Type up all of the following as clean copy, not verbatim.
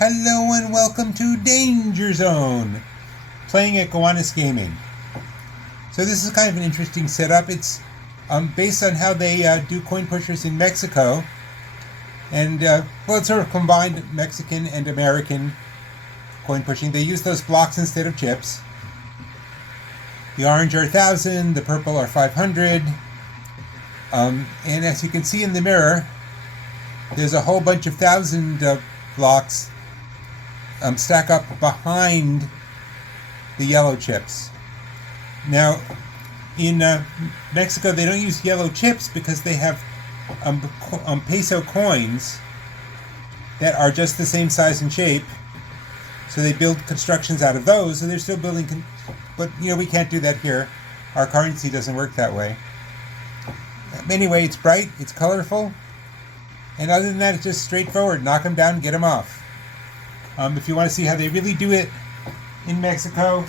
Hello and welcome to Danger Zone, playing at Gowanus Gaming. So this is kind of an interesting setup. It's based on how they do coin pushers in Mexico, and it's sort of combined Mexican and American coin pushing. They use those blocks instead of chips. The orange are 1,000, the purple are 500, and as you can see in the mirror, there's a whole bunch of 1,000 blocks stack up behind the yellow chips. Now, in Mexico, they don't use yellow chips because they have peso coins that are just the same size and shape. So they build constructions out of those. So they're still building, but we can't do that here. Our currency doesn't work that way. Anyway, it's bright, it's colorful, and other than that, it's just straightforward. Knock them down, get them off. If you want to see how they really do it in Mexico,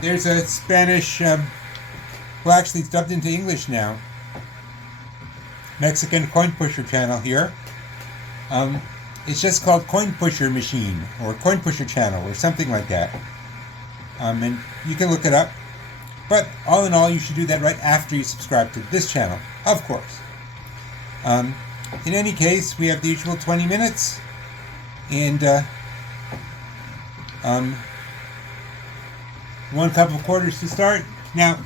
there's a Spanish, actually it's dubbed into English now, Mexican coin pusher channel here. It's just called Coin Pusher Machine, or Coin Pusher Channel, or something like that. And you can look it up. But all in all, you should do that right after you subscribe to this channel, of course. In any case, we have the usual 20 minutes, and 1 cup of quarters to start. Now,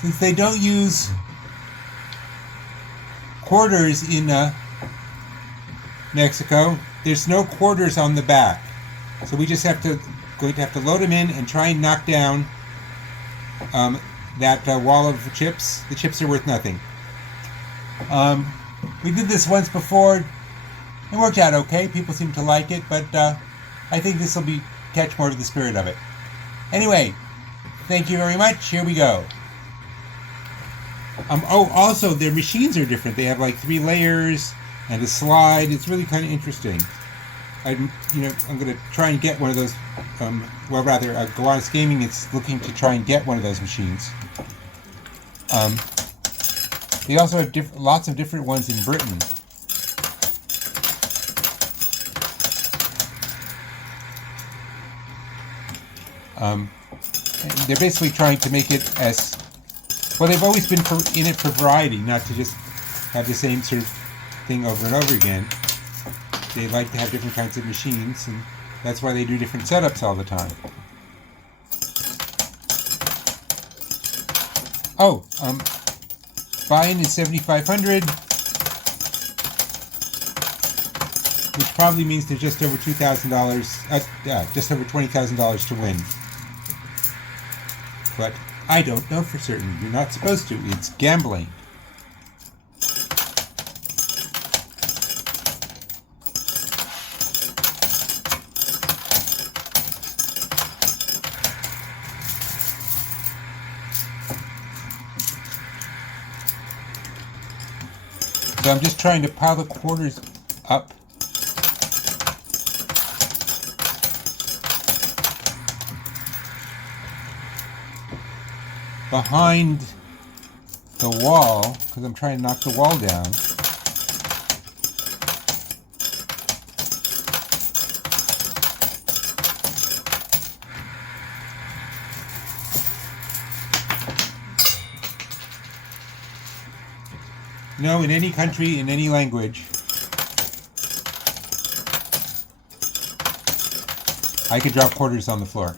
since they don't use quarters in Mexico, there's no quarters on the back, so we just going to have to load them in and try and knock down that wall of chips. The chips are worth nothing. We did this once before. It worked out okay. People seem to like it, but I think this will catch more of the spirit of it. Anyway, thank you very much. Here we go. Also, their machines are different. They have like 3 layers and a slide. It's really kind of interesting. I'm going to try and get one of those. Gowanus Gaming is looking to try and get one of those machines. They also have lots of different ones in Britain. They're basically trying to make it as well. They've always been in it for variety, not to just have the same sort of thing over and over again. They like to have different kinds of machines, and that's why they do different setups all the time. Buy-in is $7,500, which probably means there's just over $2,000, just over $20,000 to win. But I don't know for certain. You're not supposed to. It's gambling. So I'm just trying to pile the quarters up. Behind the wall, because I'm trying to knock the wall down. In any country, in any language, I could drop quarters on the floor.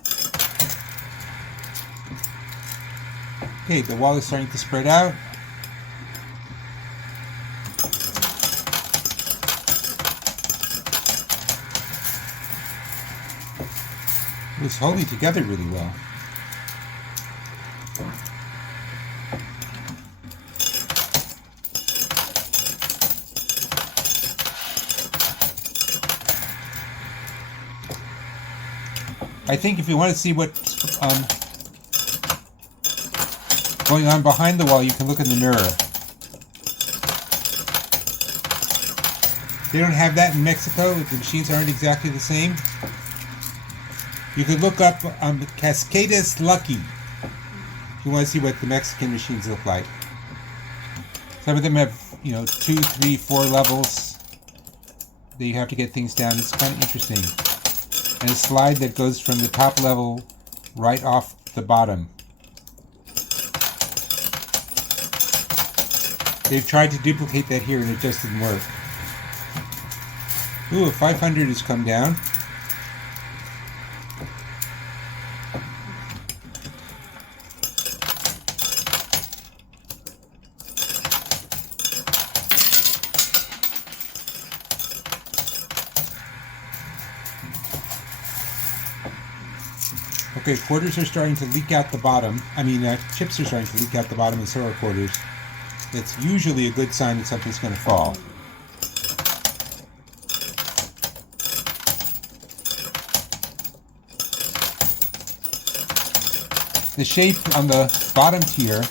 Okay, the wall is starting to spread out. It was holding together really well. I think if you want to see what's going on behind the wall, you can look in the mirror. They don't have that in Mexico. The machines aren't exactly the same. You could look up Cascadas Lucky if you want to see what the Mexican machines look like. Some of them have 2, 3, 4 levels that you have to get things down. It's kind of interesting. And a slide that goes from the top level right off the bottom. They've tried to duplicate that here and it just didn't work. Ooh, 500 has come down. Okay, quarters are starting to leak out the bottom. Chips are starting to leak out the bottom, and so are quarters. That's usually a good sign that something's going to fall. The shape on the bottom tier,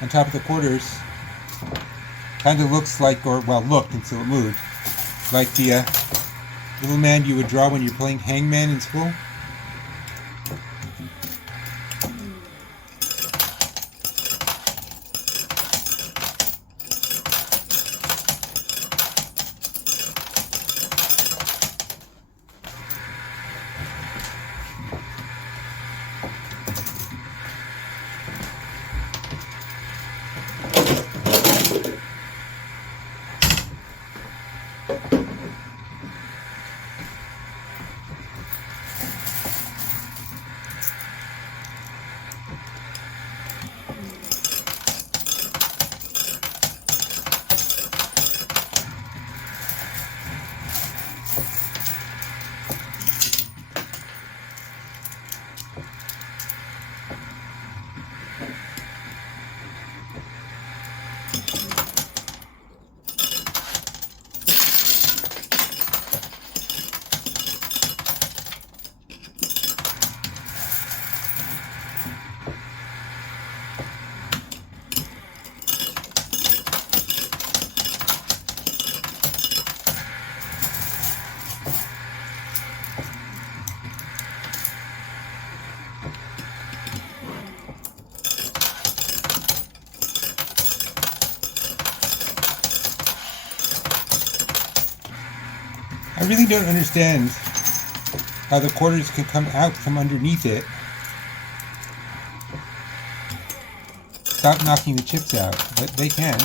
on top of the quarters, kind of looks like, looked until it moved, like the little man you would draw when you're playing hangman in school. I really don't understand how the quarters can come out from underneath it. Stop knocking the chips out, but they can.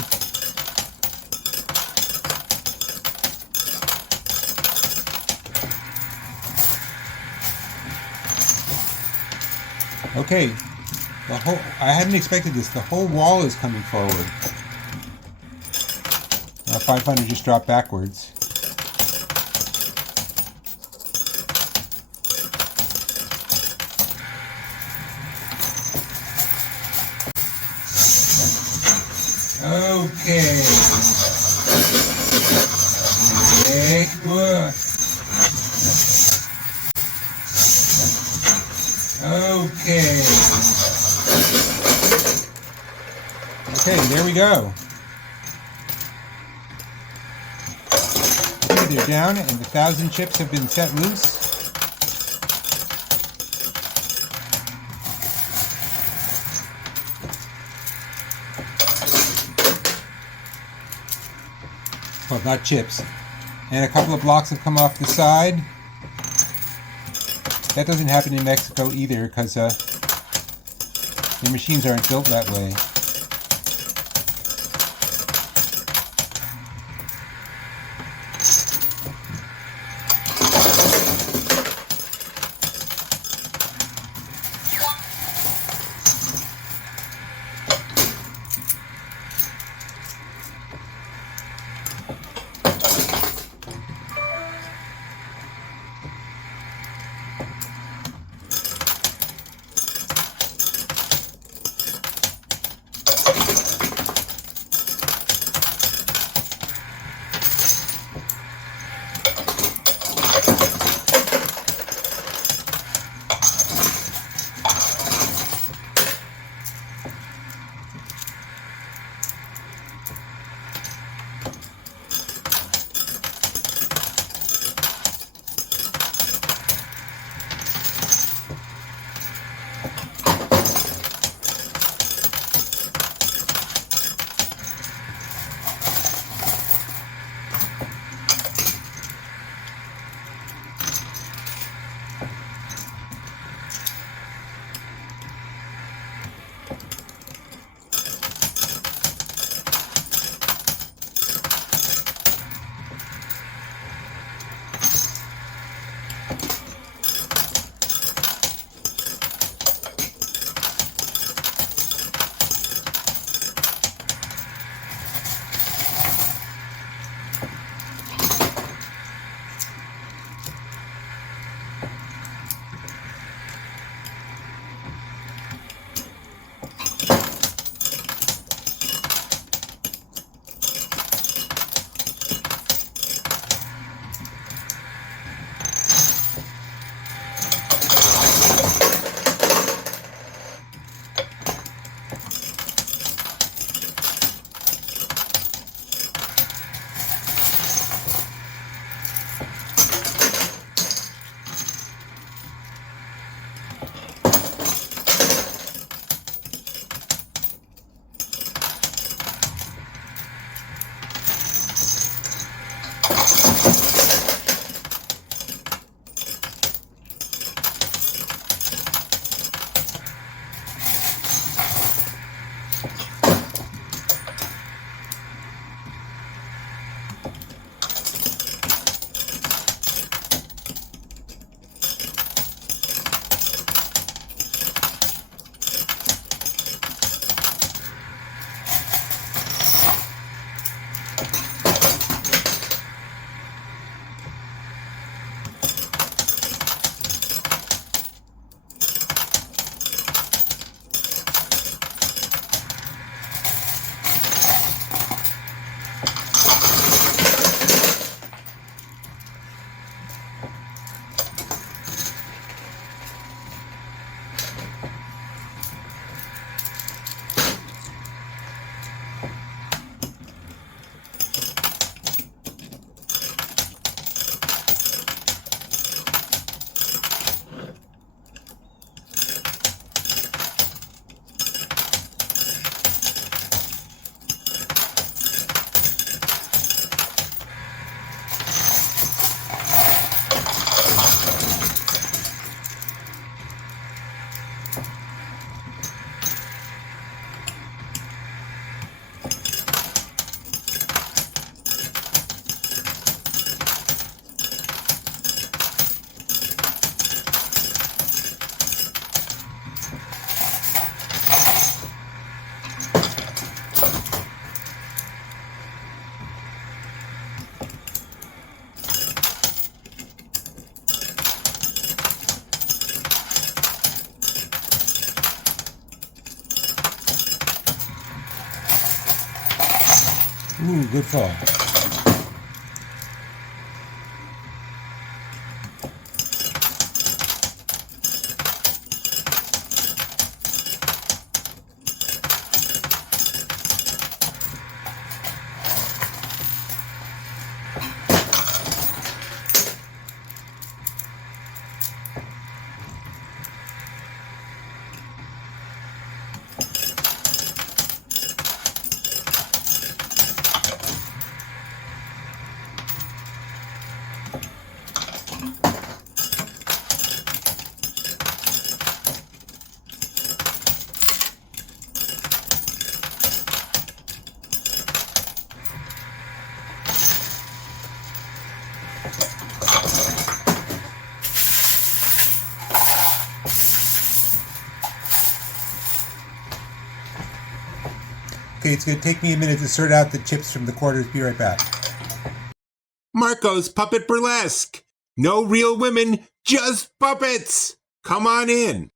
Okay, I hadn't expected this. The whole wall is coming forward. 500 just dropped backwards. Okay. Okay, there we go. Okay, they're down and the 1,000 chips have been set loose. Well, not chips. And a couple of blocks have come off the side. That doesn't happen in Mexico either because the machines aren't built that way. Ooh, good fall. Okay, it's going to take me a minute to sort out the chips from the quarters. Be right back. Marco's Puppet Burlesque. No real women, just puppets. Come on in.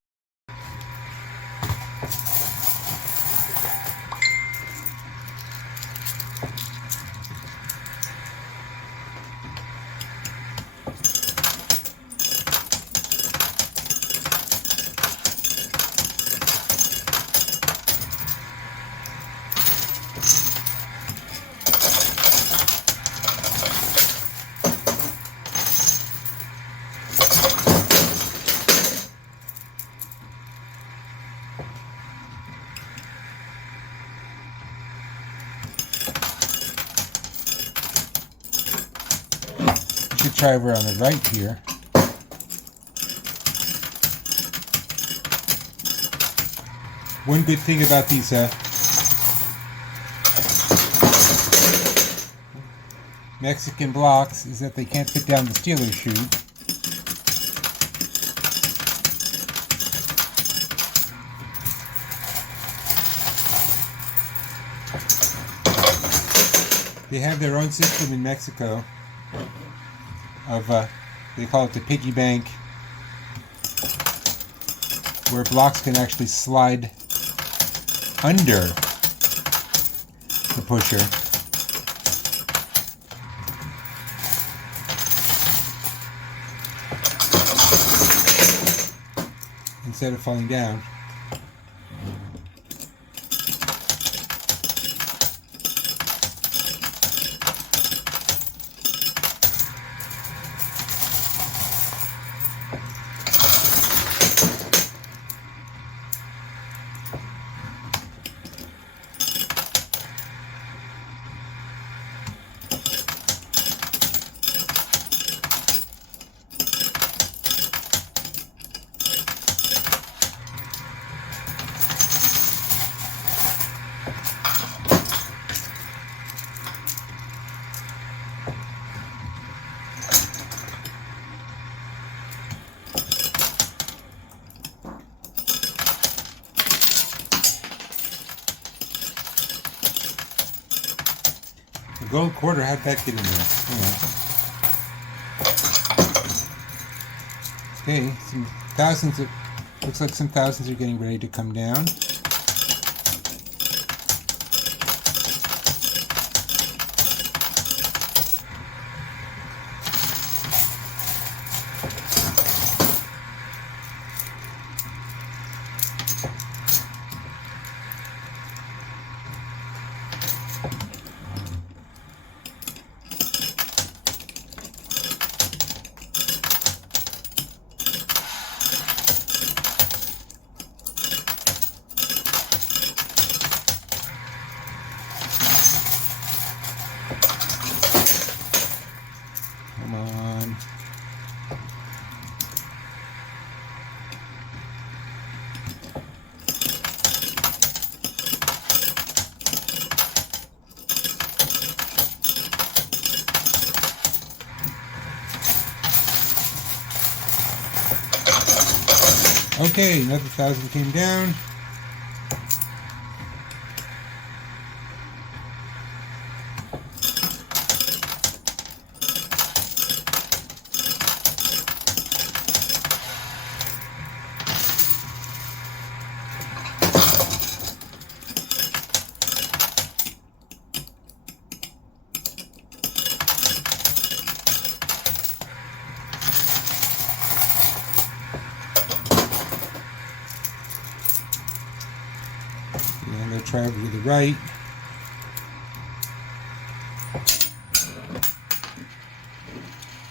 Should try over on the right here. One good thing about these Mexican blocks is that they can't fit down the Steelers shoe. They have their own system in Mexico of, they call it the piggy bank, where blocks can actually slide under the pusher. Instead of falling down. The gold quarter, how'd that get in there? Okay, some thousands of, looks like some thousands are getting ready to come down. Come on. Okay, another 1,000 came down. And I'll try over to the right.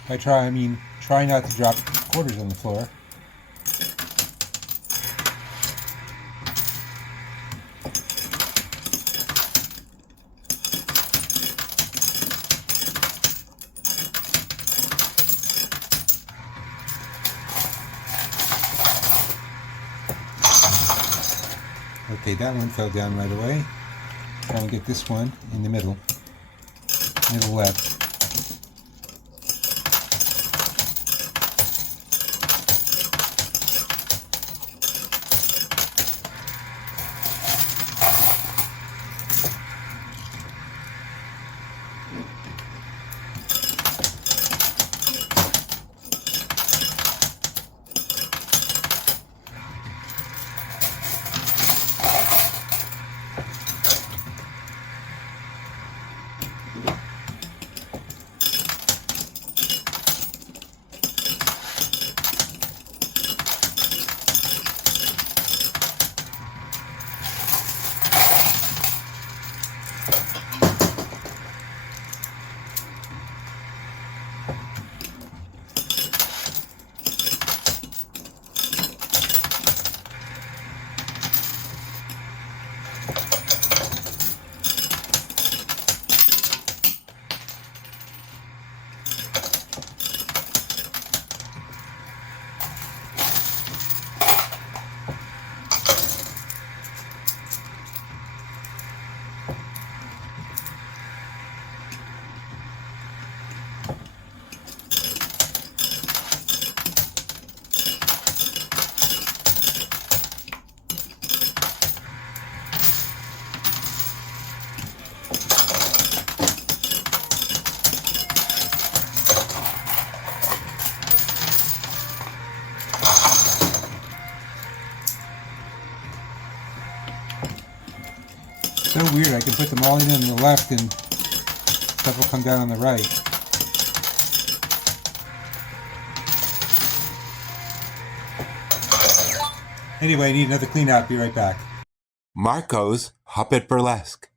By try, I mean try not to drop quarters on the floor. Okay, that one fell down right away. Try and get this one in the middle left. So weird, I can put them all in on the left and stuff will come down on the right. Anyway, I need another clean out. Be right back. Marco's Puppet Burlesque.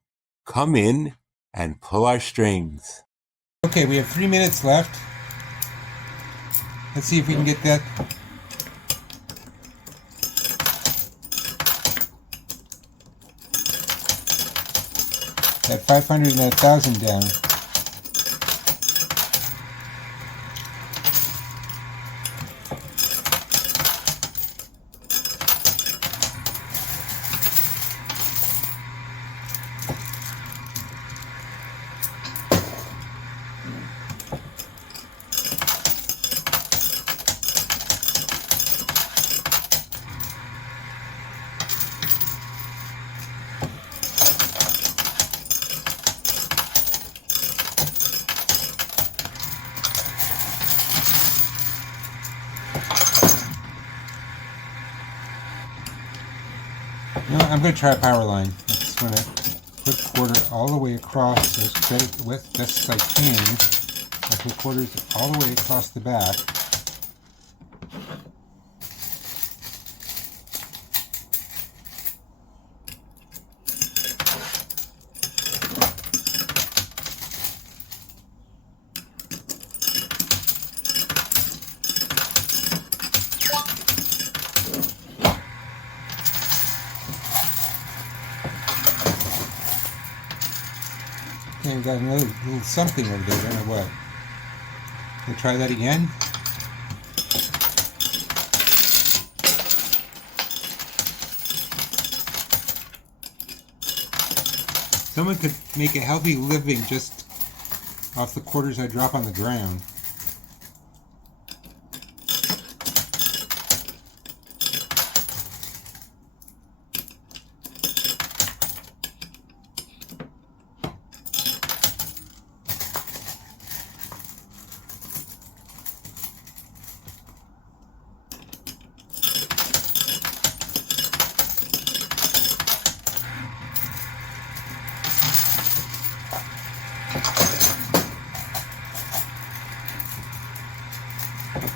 Come in and pull our strings. Okay, we have 3 minutes left. Let's see if we can get that. That 500 and that 1,000 down. You know, I'm going to try a power line. I'm just going to put quarter all the way across, just set it with best as I can. I put quarters all the way across the back. Okay, we got another little something over there, I don't know what. We'll try that again. Someone could make a healthy living just off the quarters I drop on the ground.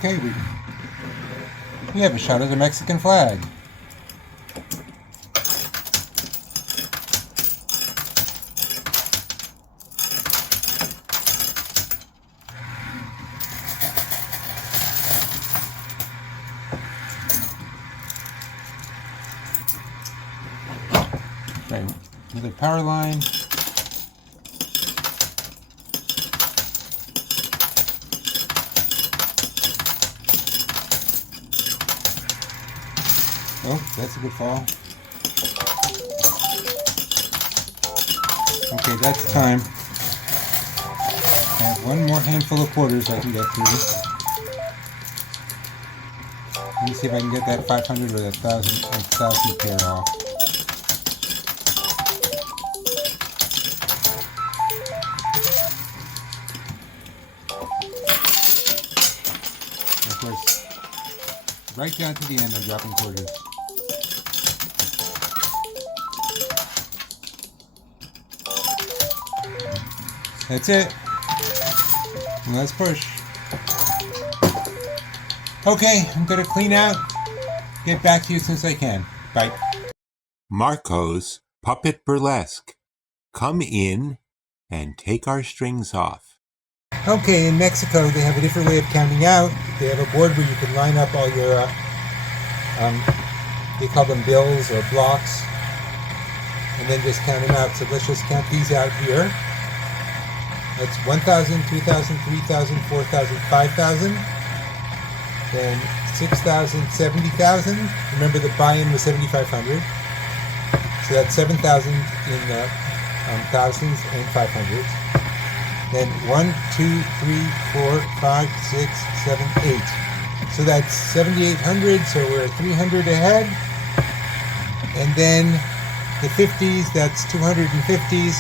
Okay, we have a shot of the Mexican flag. Okay, another power line. Oh, that's a good fall. Okay, that's time. I have one more handful of quarters I can get through. Let me see if I can get that 500 or that 1,000 pair off. Of course, right down to the end, I'm dropping quarters. That's it. Let's push. Okay, I'm gonna clean out. Get back to you as soon as I can. Bye. Marco's Puppet Burlesque. Come in and take our strings off. Okay, in Mexico, they have a different way of counting out. They have a board where you can line up all your, they call them bills or blocks, and then just count them out. So let's just count these out here. That's 1,000, 2,000, 3,000, 4,000, 5,000. Then 6,000, 70,000. Remember the buy-in was 7,500. So that's 7,000 in thousands and 500s. Then 1, 2, 3, 4, 5, 6, 7, 8. So that's 7,800. So we're 300 ahead. And then the 50s, that's 250s.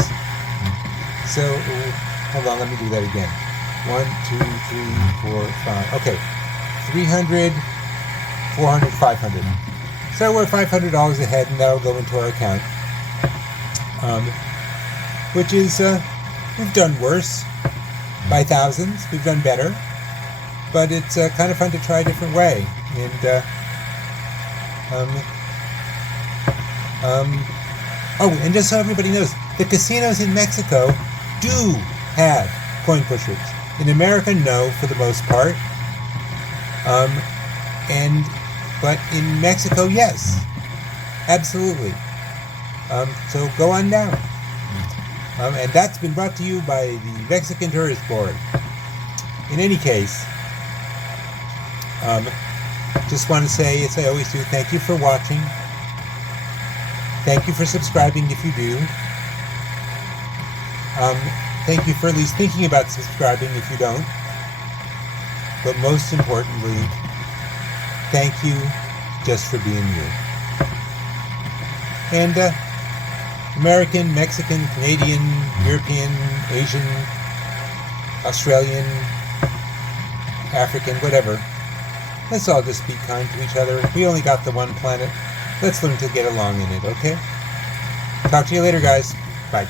So hold on, let me do that again. 1, 2, 3, 4, 5. Okay, 300, 400, 500. So we're $500 ahead, and that'll go into our account. Which is, we've done worse by thousands. We've done better, but it's kind of fun to try a different way. And oh, and just so everybody knows, the casinos in Mexico do have coin pushers. In America, no, for the most part. But in Mexico, yes, absolutely. So go on down. And that's been brought to you by the Mexican Tourist Board. In any case, just want to say, as I always do, thank you for watching. Thank you for subscribing if you do. Thank you for at least thinking about subscribing if you don't. But most importantly, thank you just for being you. And American, Mexican, Canadian, European, Asian, Australian, African, whatever. Let's all just be kind to each other. We only got the one planet. Let's learn to get along in it, okay? Talk to you later, guys. Bye.